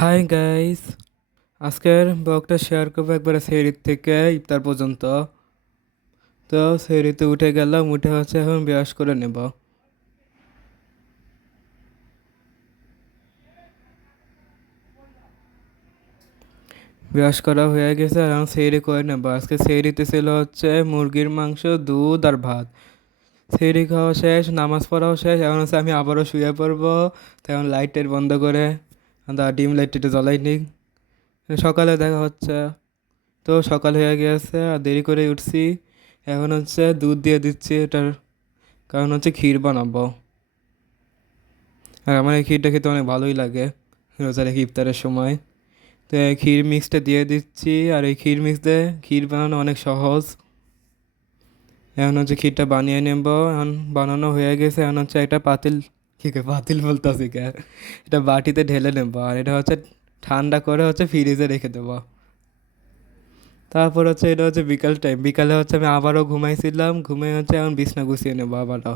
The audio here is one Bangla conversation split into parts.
হাই গাইস, আজকের ব্লগটা শেয়ার করবো একবারে সেহরির থেকে ইফতার পর্যন্ত। তো সেহরিতে উঠে গেলাম, উঠে হচ্ছে এখন ব্রাশ করে নেব। ব্রাশ করা হয়ে গেছে আর এখন সেহরি করে নেব। আজকে সেহরিতে ছিল হচ্ছে মুরগির মাংস, দুধ আর ভাত। সেহরি খাওয়া শেষ, নামাজ পড়াও শেষ, এখন হচ্ছে আমি আবারও শুয়ে পড়বো। তো এখন লাইট টাইট বন্ধ করে ডিম লাইট একটু জ্বলাই নিই। সকালে দেখা হচ্ছে। তো সকাল হয়ে গেছে আর দেরি করে উঠছি। এখন হচ্ছে দুধ দিয়ে দিচ্ছি এটার, কারণ হচ্ছে ক্ষীর বানাবো। আর আমার এই ক্ষীরটা খেতে অনেক ভালোই লাগে রোজা রেখে ইফতারের সময়। তো এই ক্ষীর মিক্সটা দিয়ে দিচ্ছি, আর এই ক্ষীর মিক্স দিয়ে ক্ষীর বানানো অনেক সহজ। এখন হচ্ছে ক্ষীরটা বানিয়ে নেব। এখন বানানো হয়ে গেছে, এখন হচ্ছে একটা পাতিল, কী পাতিল বলতেছি কে, এটা বাটিতে ঢেলে নেব। আর এটা হচ্ছে ঠান্ডা করে হচ্ছে ফ্রিজে রেখে দেবো। তারপর হচ্ছে এটা হচ্ছে বিকাল টাইম, বিকালে হচ্ছে আমি আবারও ঘুমাইছিলাম, ঘুমিয়ে হচ্ছে এখন বিছনা গুছিয়ে নেবো আবারও।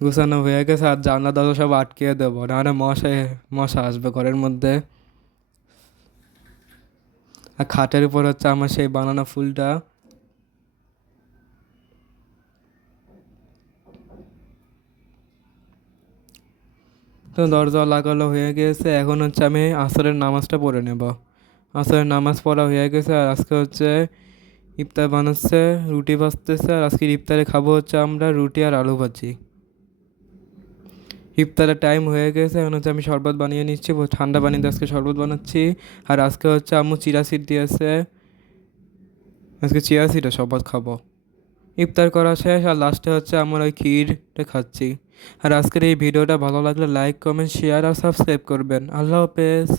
গুছানো হয়ে গেছে আর জানলা দরজা সব আটকে দেবো, নাহলে মশা আসবে ঘরের মধ্যে। আর খাটের উপর হচ্ছে আমার সেই বানানো ফুলটা। তো দরজা লাগানো হয়ে গেছে, এখন হচ্ছে আমি আসরের নামাজটা পড়ে নেব। আসরের নামাজ পড়া হয়ে গেছে আর আজকে হচ্ছে ইফতার বানাচ্ছে, রুটি ভাজতেছে। আর আজকের ইফতারে খাবো হচ্ছে আমরা রুটি আর আলু ভাজি। ইফতারের টাইম হয়ে গেছে, এখন হচ্ছে আমি শরবত বানিয়ে নিচ্ছি, ঠান্ডা পানিতে আজকে শরবত বানাচ্ছি। আর আজকে হচ্ছে আম্মু চিরা সিড দিয়েছে, আজকে চিয়া সিডে শরবত খাবো। ইফতার করা শেষ আর লাস্টে হচ্ছে আমরা ওই ক্ষীরটা খাচ্ছি। আর আজকের এই ভিডিওটা ভালো লাগলে লাইক কমেন্ট শেয়ার আর সাবস্ক্রাইব করবেন। আল্লাহ হাফেজ।